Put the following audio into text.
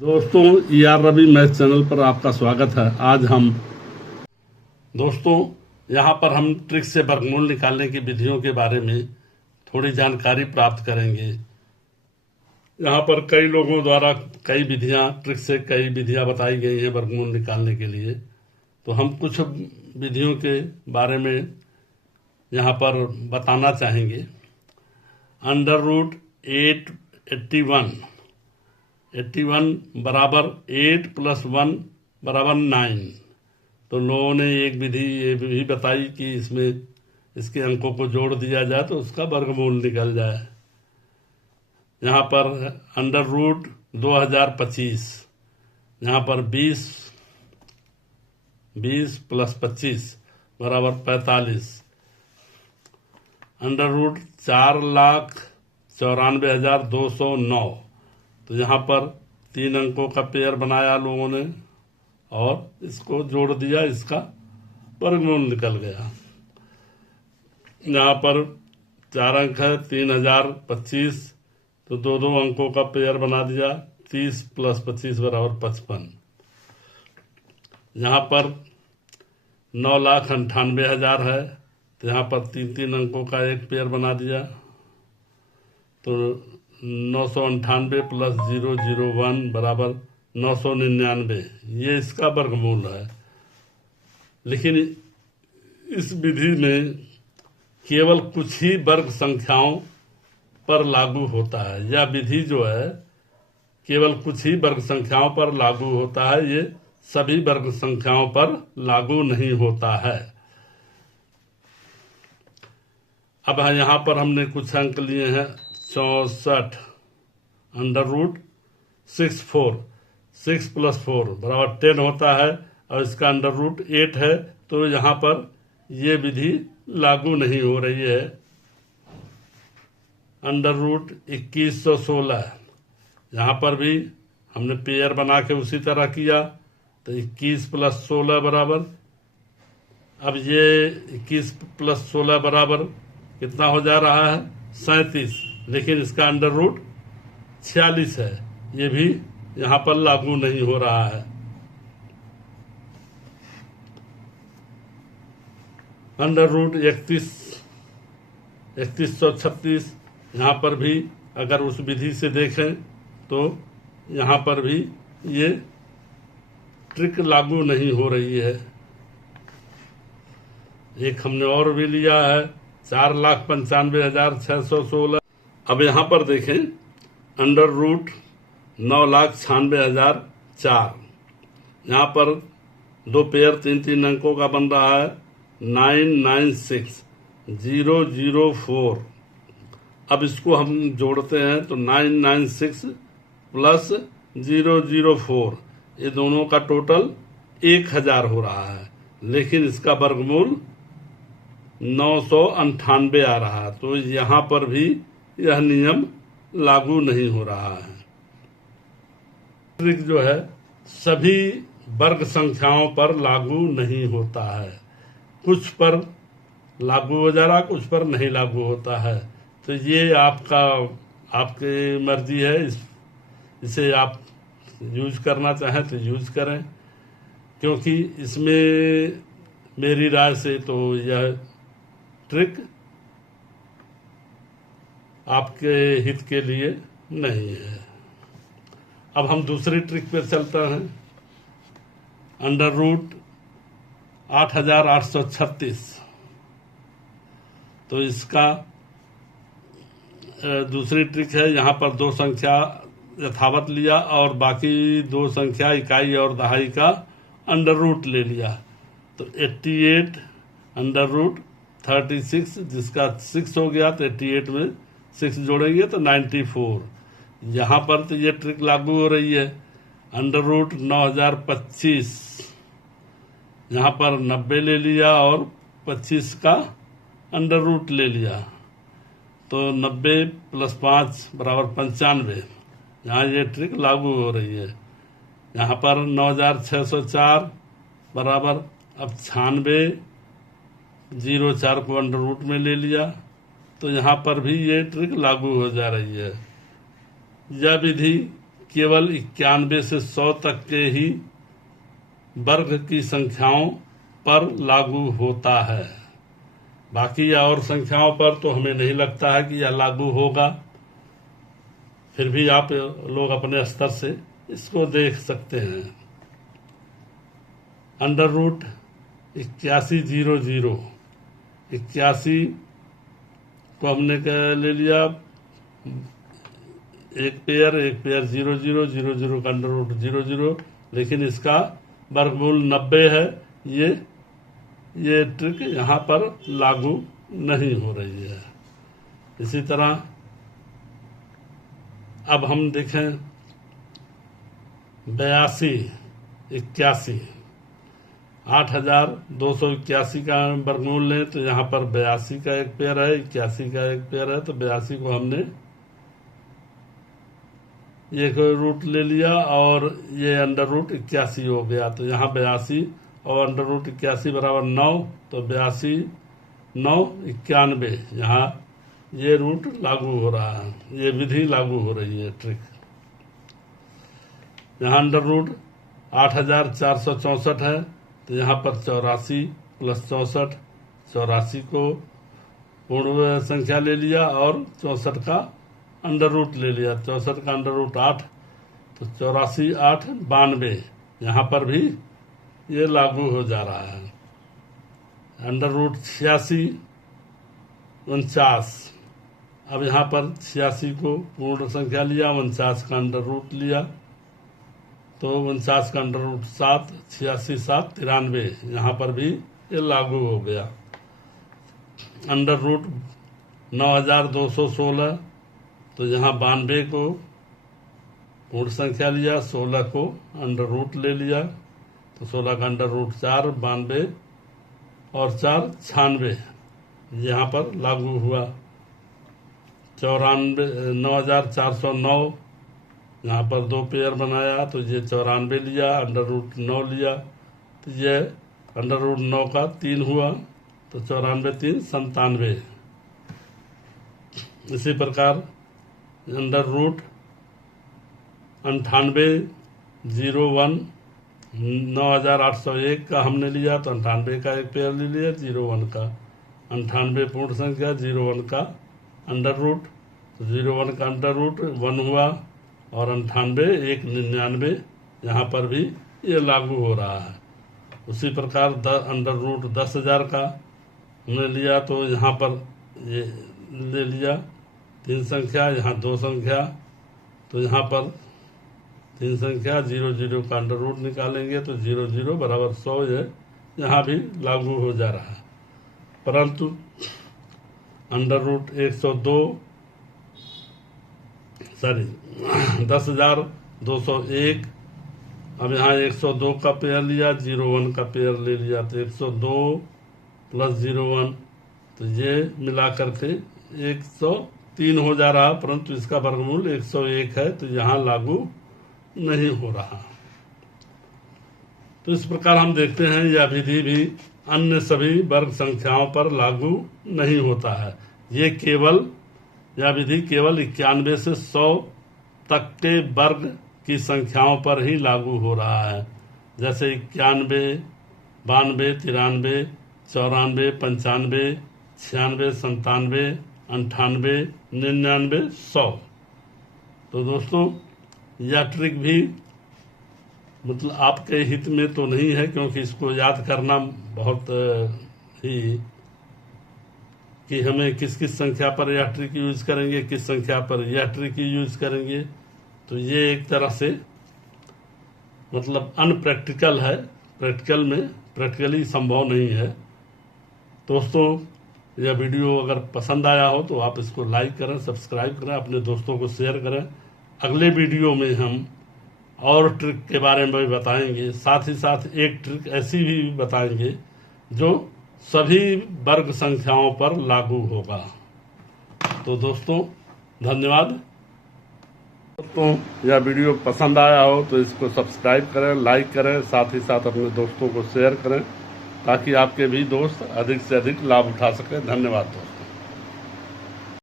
दोस्तों, ER Ravi math channel पर आपका स्वागत है। आज हम दोस्तों यहाँ पर हम ट्रिक से वर्गमूल निकालने की विधियों के बारे में थोड़ी जानकारी प्राप्त करेंगे। यहाँ पर कई लोगों द्वारा ट्रिक से कई विधियाँ बताई गई हैं वर्गमूल निकालने के लिए। तो हम कुछ विधियों के बारे में यहाँ पर बताना चाहेंगे। अंडर रूट 81 बराबर 8 + 1 बराबर 9। तो लोगों ने एक विधि ये भी बताई कि इसमें इसके अंकों को जोड़ दिया जाए तो उसका वर्गमूल निकल जाए। यहाँ पर अंडर रूट 2025, यहाँ पर 20 + 25 बराबर 45। Under root 4,94,209। तो यहाँ पर 3 अंकों का पेयर बनाया लोगों ने और इसको जोड़ दिया, इसका वर्गमूल निकल गया। यहाँ पर 4 अंक है, 3025, तो 2 अंकों का पेयर बना दिया, 30 + 25 बराबर 55। यहाँ पर 9,98,000 है, तो यहाँ पर 3 अंकों का एक पेयर बना दिया, तो 998 + 001 बराबर 999। ये इसका वर्गमूल है। लेकिन इस विधि में केवल कुछ ही वर्ग संख्याओं पर लागू होता है। यह विधि जो है केवल कुछ ही वर्ग संख्याओं पर लागू होता है, ये सभी वर्ग संख्याओं पर लागू नहीं होता है। अब यहाँ पर हमने कुछ अंक लिए हैं 64। अंडर रूट 64, 6 + 4 बराबर 10 होता है और इसका अंडर रूट 8 है, तो यहाँ पर ये विधि लागू नहीं हो रही है। अंडर रूट 2116, यहाँ पर भी हमने पेयर बना के उसी तरह किया, तो 21 + 16 बराबर, अब ये 21 + 16 बराबर कितना हो जा रहा है 37, लेकिन इसका अंडर रूट 46 है, ये भी यहाँ पर लागू नहीं हो रहा है। अंडर रूट 3136, यहाँ पर भी अगर उस विधि से देखें तो यहाँ पर भी ये ट्रिक लागू नहीं हो रही है। एक हमने और भी लिया है 4,95,616। अब यहाँ पर देखें अंडर रूट 9,96,004, यहाँ पर 2 पेयर 3 अंकों का बन रहा है 996,004। अब इसको हम जोड़ते हैं तो 996 + 004, ये दोनों का टोटल 1000 हो रहा है, लेकिन इसका वर्गमूल 998 आ रहा है। तो यहाँ पर भी यह नियम लागू नहीं हो रहा है। ट्रिक जो है सभी वर्ग संख्याओं पर लागू नहीं होता है, कुछ पर लागू हो जा रहा, कुछ पर नहीं लागू होता है। तो ये आपकी मर्जी है, इसे आप यूज करना चाहें तो यूज करें, क्योंकि इसमें मेरी राय से तो यह ट्रिक आपके हित के लिए नहीं है। अब हम दूसरी ट्रिक पर चलते हैं। अंडर रूट 8,836, तो इसका दूसरी ट्रिक है, यहाँ पर 2 संख्या यथावत लिया और बाकी 2 संख्या इकाई और दहाई का अंडर रूट ले लिया। तो 88 अंडर रूट 36, जिसका 6 हो गया, तो 88 में 6 जोड़ेंगे तो 94। यहाँ पर तो ये ट्रिक लागू हो रही है। अंडर रूट 9,025, यहाँ पर 90 ले लिया और 25 का अंडर रूट ले लिया, तो 90 + 5 बराबर 95। यहाँ ये ट्रिक लागू हो रही है। यहाँ पर 9,604 बराबर, अब 96 04 को अंडर रूट में ले लिया, तो यहाँ पर भी ये ट्रिक लागू हो जा रही है। यह विधि केवल 91 से 100 तक के ही वर्ग की संख्याओं पर लागू होता है। बाकी और संख्याओं पर तो हमें नहीं लगता है कि यह लागू होगा। फिर भी आप लोग अपने स्तर से इसको देख सकते हैं। अंडर रूट 8100, 81 को हमने ले लिया एक पेयर 0000 का अंडर रूट 00, लेकिन इसका वर्गमूल 90 है। ये ट्रिक यहाँ पर लागू नहीं हो रही है। इसी तरह अब हम देखें 82, 81, 8281 का वर्गमूल लें तो यहाँ पर 82 का एक पेयर है, 81 का एक पेयर है, तो 82 को हमने एक रूट ले लिया और ये अंडर रूट 81 हो गया। तो यहाँ 82 और अंडर रूट 81 बराबर 9, तो 82 9 91, यहाँ ये रूट लागू हो रहा है, ये विधि लागू हो रही है ट्रिक। यहाँ अंडर रूट 8464 है, तो यहाँ पर 84 प्लस 64, 84 को पूर्ण संख्या ले लिया और 64 का अंडर रूट ले लिया। 64 का अंडर रूट 8, तो 84 8 92, यहाँ पर भी ये लागू हो जा रहा है। अंडर रूट 86 49, अब यहाँ पर 86 को पूर्ण संख्या लिया, 49 का अंडर रूट लिया, तो 49 का अंडर रूट 7, 86 7 93, यहाँ पर भी ये लागू हो गया। अंडर रूट 9216, तो यहाँ 92 को पूर्ण संख्या लिया, 16 को अंडर रूट ले लिया, तो 16 का अंडर रूट 4, 92 और 4 96, यहाँ पर लागू हुआ। 9409, यहाँ पर 2 पेयर बनाया, तो ये 94 लिया, अंडर रूट 9 लिया, तो ये अंडर रूट 9 का 3 हुआ, तो 94 3 97। इसी प्रकार अंडर रूट 98 01 9801 का हमने लिया, तो 98 का एक पेयर ले लिया, 01 का 98 पूर्ण संख्या, 01 का अंडर रूट, तो 01 का अंडर रूट 1 हुआ और 98 1 99, यहाँ पर भी ये लागू हो रहा है। उसी प्रकार अंडर रूट 10,000 का हमने लिया, तो यहाँ पर ये ले लिया 3 संख्या, यहाँ 2 संख्या, तो यहाँ पर 3 संख्या 00 का अंडर रूट निकालेंगे, तो 00 बराबर 100 है, यहाँ भी लागू हो जा रहा है। परंतु अंडर रूट 10,201, अब यहाँ 102 का पेयर लिया, 01 का पेयर ले लिया, तो 102 प्लस 01, तो ये मिला करके 103 हो जा रहा, परंतु इसका वर्गमूल 101 है, तो यहाँ लागू नहीं हो रहा। तो इस प्रकार हम देखते हैं यह विधि भी अन्य सभी वर्ग संख्याओं पर लागू नहीं होता है। यह विधि केवल 91 से 100 तक के वर्ग की संख्याओं पर ही लागू हो रहा है, जैसे 91 92 93 94 95 96 97 98 99 100। तो दोस्तों यह ट्रिक भी मतलब आपके हित में तो नहीं है, क्योंकि इसको याद करना बहुत ही कि हमें किस किस संख्या पर यह ट्रिक यूज करेंगे, किस संख्या पर यह ट्रिक यूज करेंगे, तो ये एक तरह से मतलब अनप्रैक्टिकल है। प्रैक्टिकली संभव नहीं है। दोस्तों यह वीडियो अगर पसंद आया हो तो आप इसको लाइक करें, सब्सक्राइब करें, अपने दोस्तों को शेयर करें। अगले वीडियो में हम और ट्रिक के बारे में भी बताएंगे, साथ ही साथ एक ट्रिक ऐसी भी बताएंगे जो सभी वर्ग संख्याओं पर लागू होगा। तो दोस्तों धन्यवाद। दोस्तों यह वीडियो पसंद आया हो तो इसको सब्सक्राइब करें, लाइक करें, साथ ही साथ अपने दोस्तों को शेयर करें, ताकि आपके भी दोस्त अधिक से अधिक लाभ उठा सकें। धन्यवाद दोस्तों।